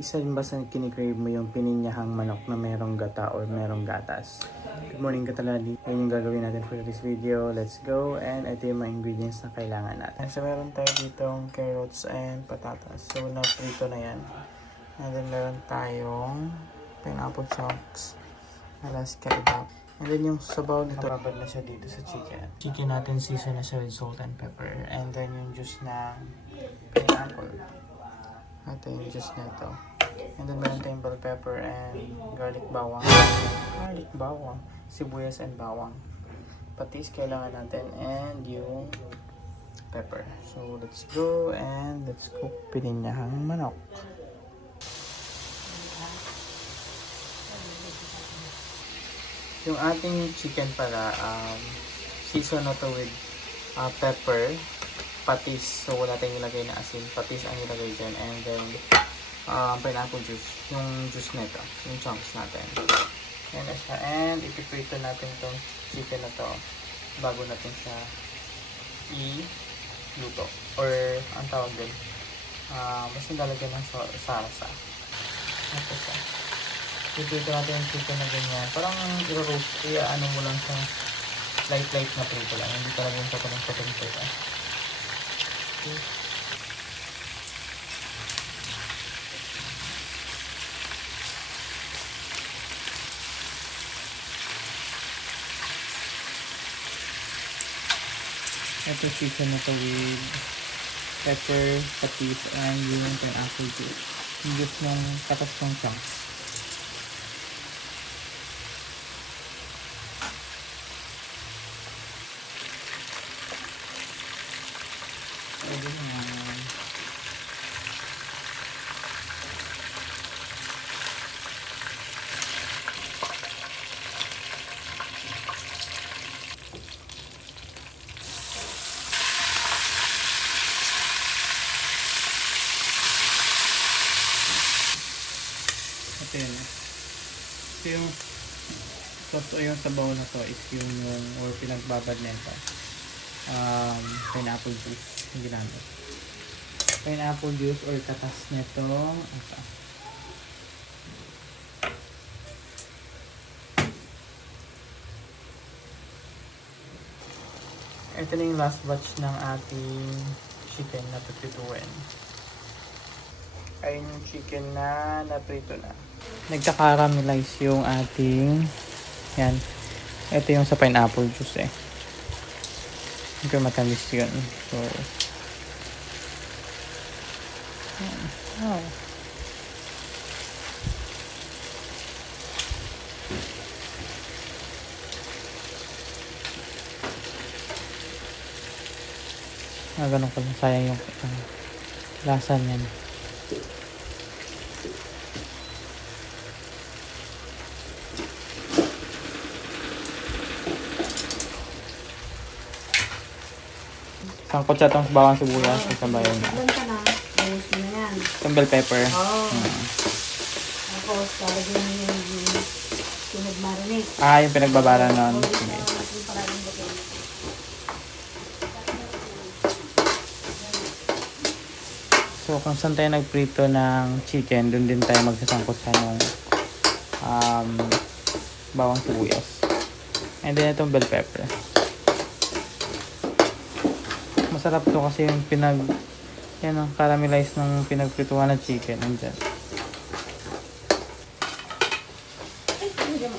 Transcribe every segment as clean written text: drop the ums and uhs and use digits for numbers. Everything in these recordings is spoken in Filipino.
Isa rin ba sa kinikrave mo yung pininyahang manok na merong gata or merong gatas? Good morning katalali. Yan yung gagawin natin for this video. Let's go. And ito yung mga ingredients na kailangan natin. So meron tayo ditong carrots and patatas. So na-prito na yan. And then meron tayong pineapple chunks. Alaska ibap. And then yung sabaw nito, babad na siya dito sa chicken. Chicken natin season na siya with salt and pepper. And then yung juice na pineapple. Ito yung juice na ito. And then meron tayong bell pepper and garlic bawang. Garlic bawang. Sibuyas and bawang. Patis kailangan natin. And yung pepper. So let's go and let's cook pininyahang manok. Yung ating chicken pala, season na to with pepper, patis. So wala tayong ilagay na asin. Patis ang ilagay dyan. And then pineapple juice. Yung juice nito. Yung chunks natin. Yan na siya. And ipiprito natin itong chicken na to bago natin siya i-luto. Or ang tawag din, basta lalagyan ng sarsa. Ito siya. Iprito natin yung chicken na ganyan. Parang i-roast. Ano mo lang sa light na prito lang. Hindi talaga yung patong prito. Okay. Ito chicken na to with pepper, patis, and yung pineapple juice. Yung juice ng katas ng chunks. Pwede naman. Ito yun. Ito yung sabaw na to is yung or pinagbabad nito. Pineapple juice yung ginamit. Pineapple juice or katas nito. Ito na yung last batch ng ating chicken na pipituin. Ayun yung chicken na naprito na. Nagka-caramelize yung ating yan. Ito yung sa pineapple juice eh. Hindi ko matamis yun. So, wow. Ganun ko lang. Sayang yung lasa niyan. Sangkot siya itong bawang sibuyas. Isang bayan na. Ilan ka na? Ayos mo na yan. Itong bell pepper. Oo. Tapos, lalagyan mo yung pinag-marinate. Yung pinagbabara nun. Sige. So, kung saan tayo nagprito ng chicken, dun din tayo magsasangkot sa ng bawang sibuyas. And then, itong bell pepper. Masarap to kasi yung yan ang caramelize ng pinagprituhan ng chicken. Andyan.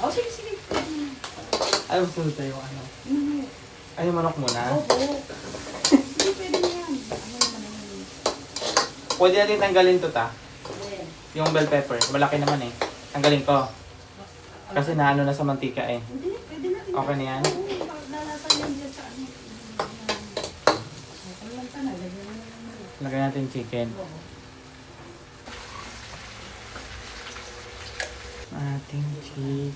Oh, sige, sige. Ayaw sunod tayo ano? Ay, manok muna? Oo. Hindi, pwede na yan. Ano naman yun? Pwede natin tanggalin to ta. Pwede. Yung bell pepper. Malaki naman eh. Tanggalin ko. Kasi naano na sa mantika eh. Hindi, pwede na rin. Okay na yan? Oo, lalasan yan dyan sa ano. Alam ka na, lagyan mo na. Lagyan natin chicken. Oo. Ating chicken.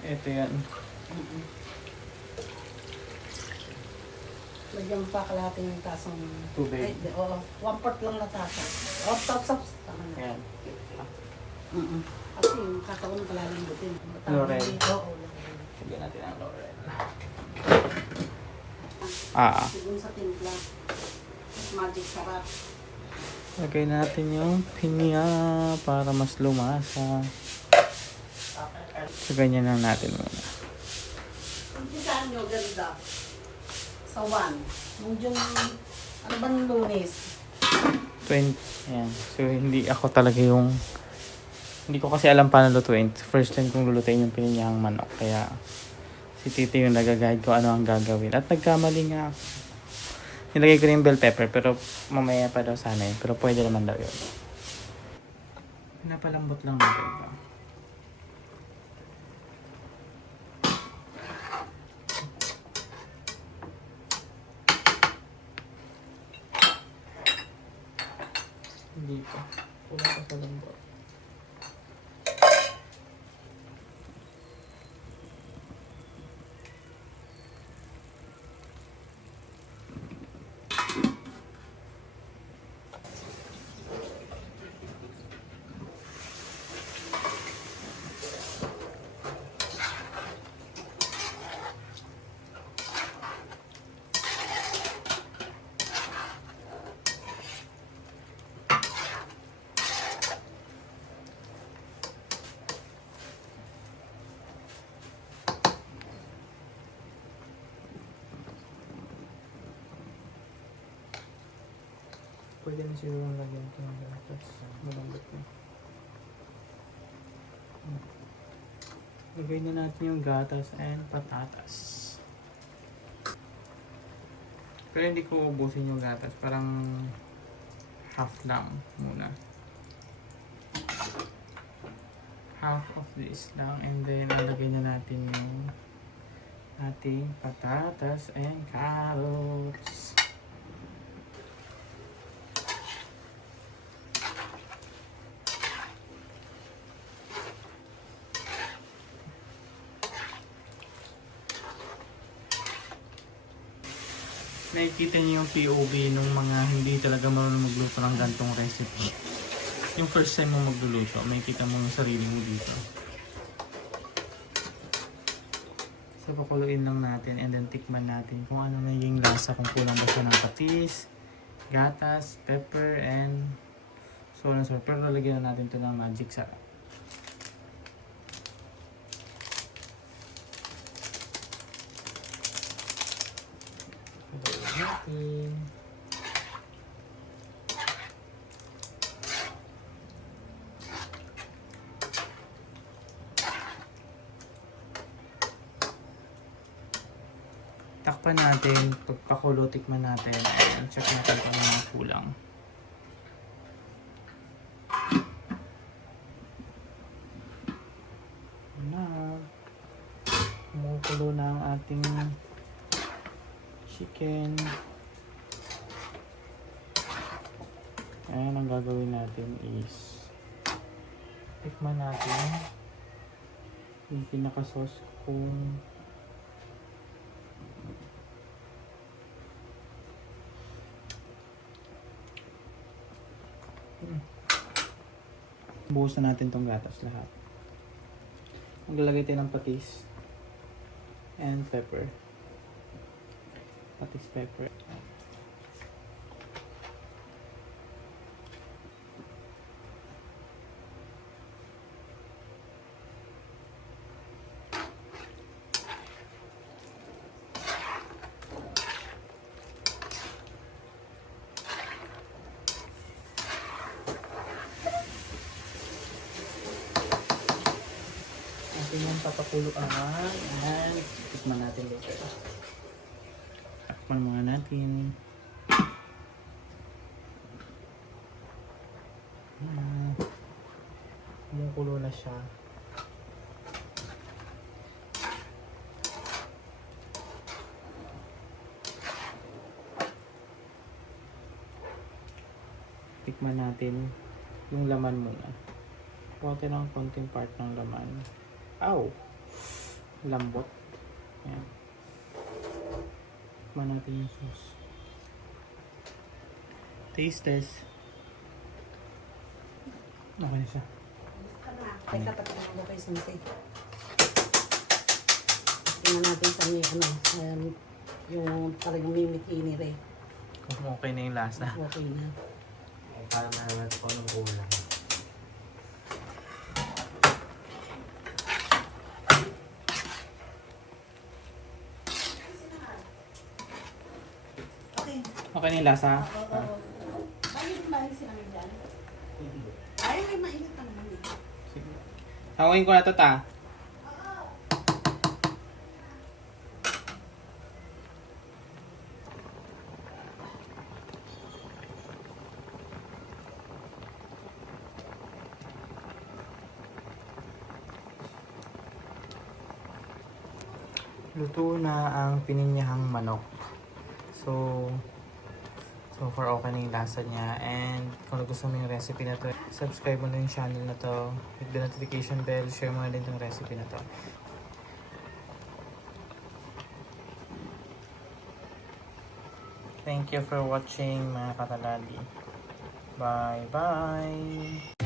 Ito yan. Lagyan mo pa kalahati ng tasang Tubig. Ay, oo. 1/4 lang na tasa. Tama na. Ayan. Kasi yung kakao na palalambutin. Laurel. Oo. Lagyan natin ang laurel. Sigun sa timpla. Magic sarap. Lagay natin yung pinya para mas lumasa. So, ganyan lang natin muna. Umpisaan nyo, ganda. Sa 1. Nung yung, ano ba ng Lunes? 20. Ayan. So, hindi ako talaga yung... Hindi ko kasi alam paano lutuin. First time kong lulutuin yung pininyahang manok. Kaya, si Tito yung nag-guide ko ano ang gagawin. At nagkamali nga ako. Nilagay ko rin yung bell pepper, pero mamaya pa daw sana yun. Pero pwede naman daw yun. Napalambot lang natin ito. Hindi pa. Kulang pa sa lambot. Pwede na siguro lagyan ito ng gatas. Malambot na. Lagay na natin yung gatas and patatas. Pero hindi ko ubusin yung gatas. Parang half lang muna. Half of this lang. And then, lalagay na natin yung ating patatas and carrots. Nakikita niyo yung POV nung mga hindi talaga marunong magluto ng gantong recipe. Yung first time mo magluluto, makikita mo yung sarili mo dito. So, pakuluin lang natin and then tikman natin kung ano na yung lasa, kung kulang ba siya ng patis, gatas, pepper, and so on and so forth. Pero lalagyan na natin ito ng magic sarap. Natin. Takpan natin, pagpakulo, tikman natin, and check natin kung ano ang kulang. Na, kumukulo na ang ating chicken. Ayan, ang gagawin natin is tikman natin yung pinaka-sauce kung buhos na natin tong gatas lahat. Maglalagay tayo ng patis and pepper. Patis, pepper. Atin yung papakuluan and tikman natin later. Takpan muna natin. Kumukulo na siya. Tikman natin yung laman muna. Kuha ng konting part ng laman. Ow! Lambot. Ayan. Tikman natin yung sauce. Taste test. Okay na siya. Ay, dapat ito kayo sumisay. Tingnan natin sa may yung talagang mimiti ni Ray. Kung okay na yung lasa. Okay na. Para malaman ko anong kulang. Okay. Okay na yung lasa? Oo. Bakit mahal sila dyan? Ay, mainit naman eh. Sige. Hawin ko na ito ta. Luto na ang pininyahang manok. So far okay na yung lasa niya. And kung gusto mo yung recipe na to, subscribe mo na yung channel na to. Hit the notification bell. Share mo na din yung recipe na to. Thank you for watching mga katalali. Bye bye!